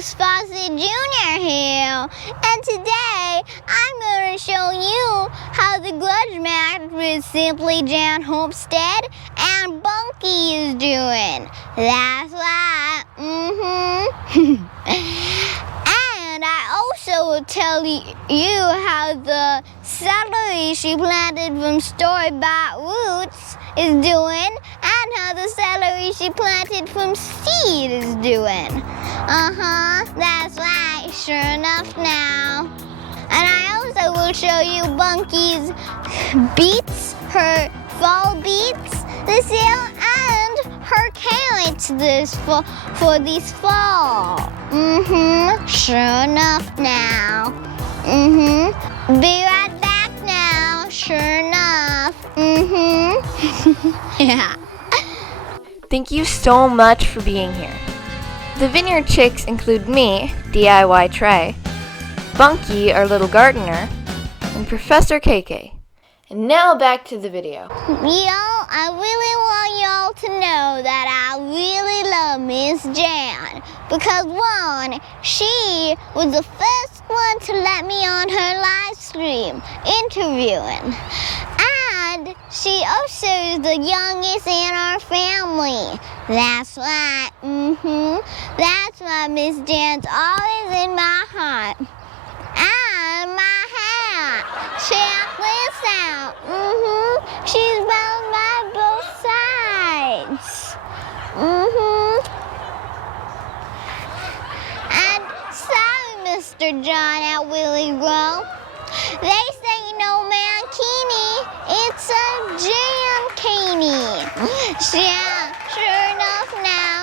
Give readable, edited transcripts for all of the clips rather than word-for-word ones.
Loose Faucet Jr. here, and today I'm going to show you how the grudge match with SimplyJanHomestead and Bunkie is doing. That's right, And I also will tell you how the celery she planted from store-bought roots is doing, and how the celery she planted from seed is doing. That's right, sure enough now. And I also will show you Bunkie's beets, her fall beets this year, and her carrots for this fall. Sure enough now. Be right back now, sure enough. Yeah. Thank you so much for being here. The Vineyard Chicks include me, DIY Trie, Bunkie, our little gardener, and Professor KK. And now back to the video. I really want y'all to know that I really love Miss Jan, because one, she was the first one to let me on her live stream interviewing. And she also is the youngest in our family. That's right, That's why Miss Jan's always in my heart. And my hat. Check this out. She's bound by both sides. And sorry, Mr. John at Willie Rowe. They say no mankini, it's a jankini. Yeah, sure enough now.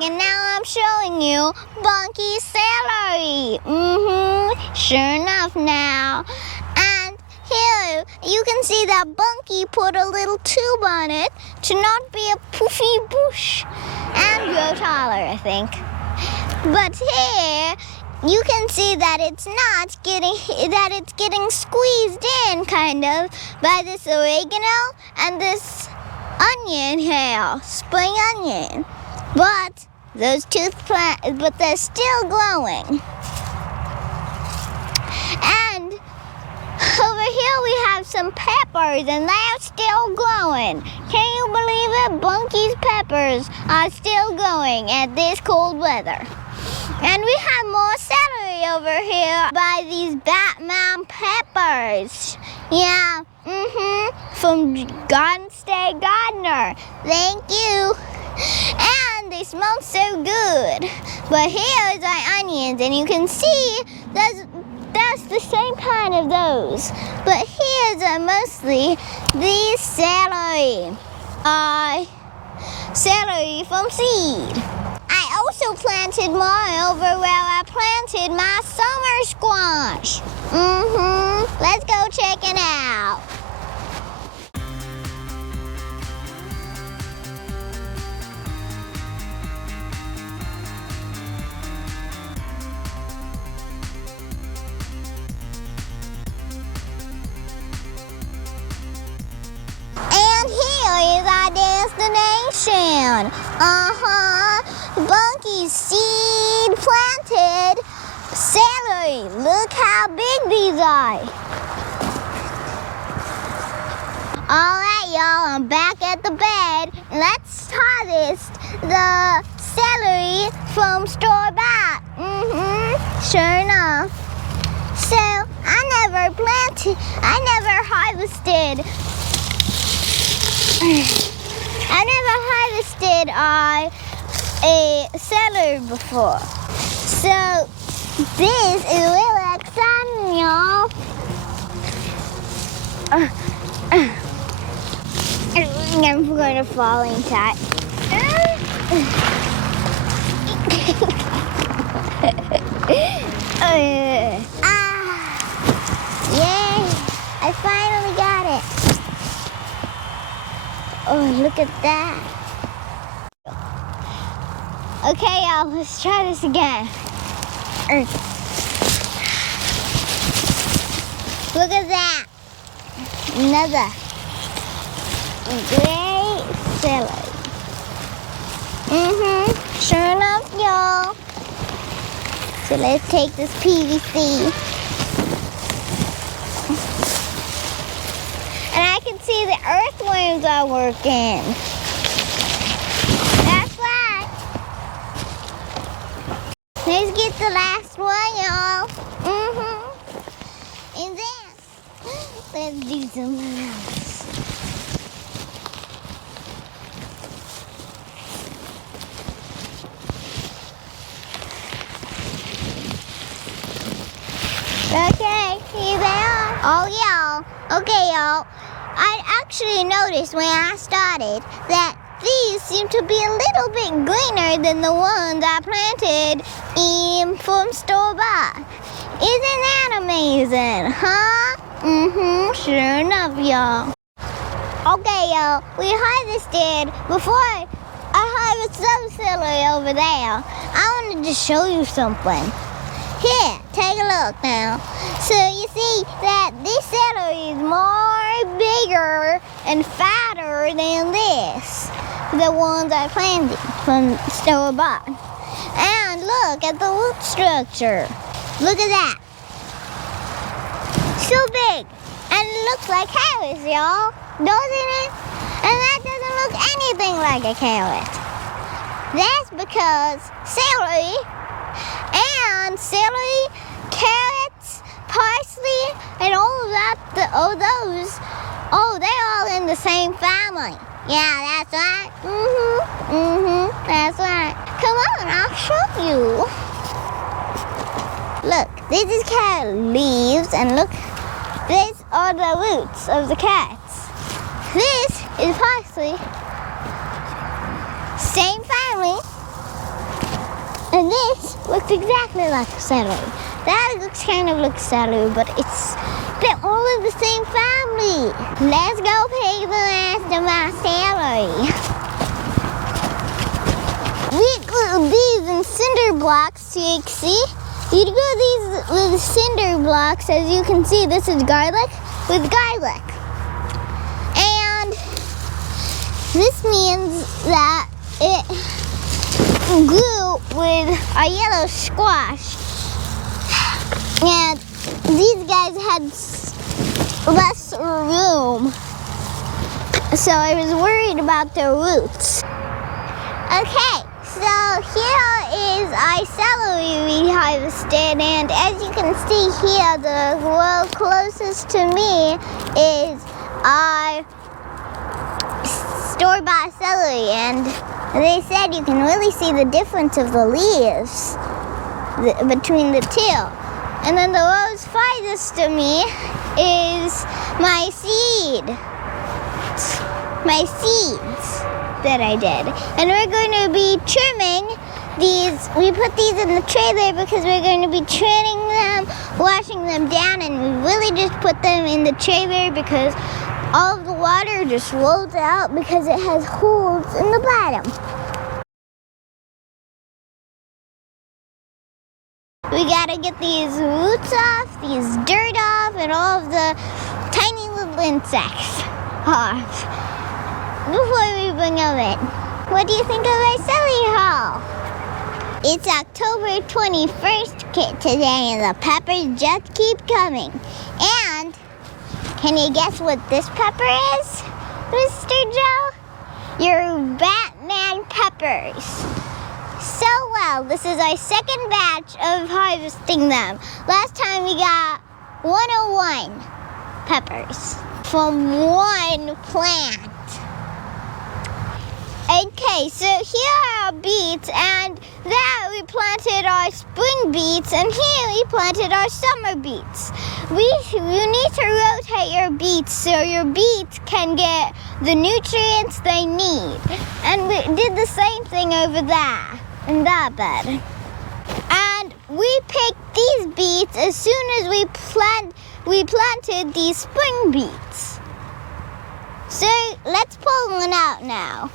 And now I'm showing you Bunkie's celery. Sure enough now. And here you can see that Bunkie put a little tube on it to not be a poofy bush and grow taller, I think. But here you can see that it's getting squeezed in kind of by this oregano and this onion here, spring onion. But those but they're still growing. And over here we have some peppers, and they're still growing. Can you believe it? Bunkie's peppers are still growing at this cold weather. And we have more celery over here by these Batman peppers. Yeah, from Garden State Gardener. Thank you. And they smell so good. But here's our onions, and you can see that's the same kind of those. But here's mostly these celery. Celery from seed. I also planted more over where I planted my summer squash. Let's go check it out. And here is our destination. Bunkie's seed planted celery. Look how big these are. Alright, y'all, I'm back at the bed. Let's harvest the celery from store-bought. Sure enough. So, I never harvested a celery before. So this is really exciting, y'all. I'm going to fall inside. Yay! I finally got it. Oh, look at that. Okay, y'all, let's try this again. Look at that. Another great celery. Sure enough, y'all. So let's take this PVC. And I can see the earthworms are working. That's right. Let's get the last one, y'all. And then, let's do something else. Okay, here they are. Oh, y'all. Okay, y'all. I actually noticed when I started that these seem to be a little bit greener than the ones I planted from store-bought. Isn't that amazing, huh? Sure enough, y'all. Okay, y'all. We harvested before I harvest some celery over there. I wanted to show you something. Here, take a look now. So you see that this celery is more bigger and fatter than this, the ones I planted from store-bought. And look at the root structure. Look at that. So big. And it looks like carrots, y'all. Doesn't it? And that doesn't look anything like a carrot. That's because celery, carrots, parsley, and all of that, they're all in the same family. Yeah, that's right. That's right. Come on, I'll show you. Look, this is carrot leaves, and look, these are the roots of the carrots. This is parsley, same family. And this looks exactly like celery. That kind of looks celery, but they're all in the same family. Let's go pick the rest of my celery. We glue these in cinder blocks, you see? You glue these with cinder blocks. As you can see, this is garlic with garlic. And this means that it glue with a yellow squash, and these guys had less room, so I was worried about their roots. Okay, so here is our celery we harvested, and as you can see here, the row closest to me is our store-bought celery, and they said you can really see the difference of the leaves between the two. And then the rows farthest to me is my seeds that I did. And we're going to be trimming these. We put these in the trailer because we're going to be trimming them, washing them down, and we really just put them in the trailer because all of the water just rolls out because it has holes in the bottom. We gotta get these roots off, these dirt off, and all of the tiny little insects off before we bring them in. What do you think of our celery haul? It's October 21st today, and the peppers just keep coming. And can you guess what this pepper is, Mr. Joe? Your Batman peppers. So well, this is our second batch of harvesting them. Last time we got 101 peppers from one plant. Okay, so here are our beets, and there we planted our spring beets, and here we planted our summer beets. You need to rotate your beets so your beets can get the nutrients they need. And we did the same thing over there in that bed. And we picked these beets as soon as we planted these spring beets. So let's pull one out now.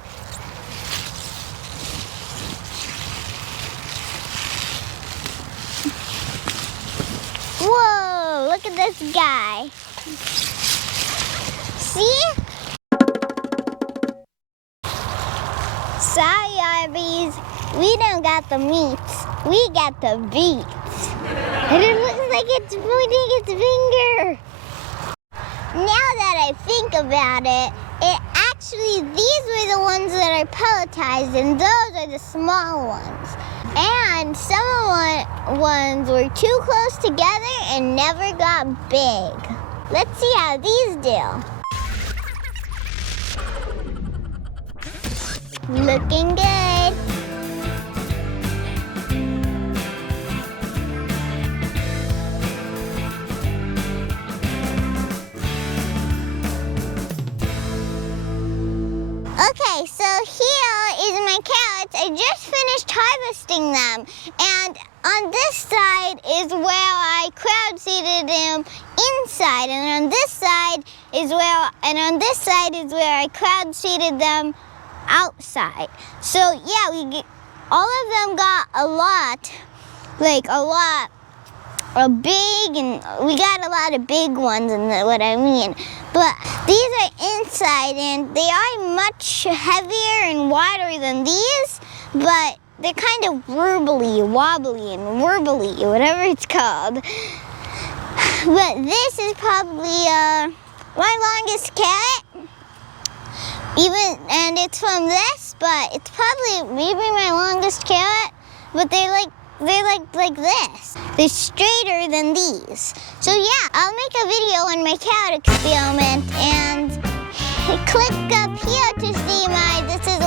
Whoa, look at this guy. See? Sorry, I Barbies. We don't got the meats. We got the beets. And it looks like it's pointing its finger. Now that I think about it, these were the ones that are pelletized, and those are the small ones. And some ones were too close together and never got big. Let's see how these do. Looking good. Okay, so here is my carrots. I just finished harvesting them. And on this side is where I crowd seeded them inside. And on this side is where I crowd seeded them outside. So yeah, all of them got a lot of big, and we got a lot of big ones, and what I mean. But these are inside, and they are much heavier and wider than these, but they're kind of wobbly, whatever it's called. But this is probably my longest carrot. And it's from this, but it's probably maybe my longest carrot. But they're like this. They're straighter than these. So yeah, I'll make a video on my carrot experiment, and click up here to see this is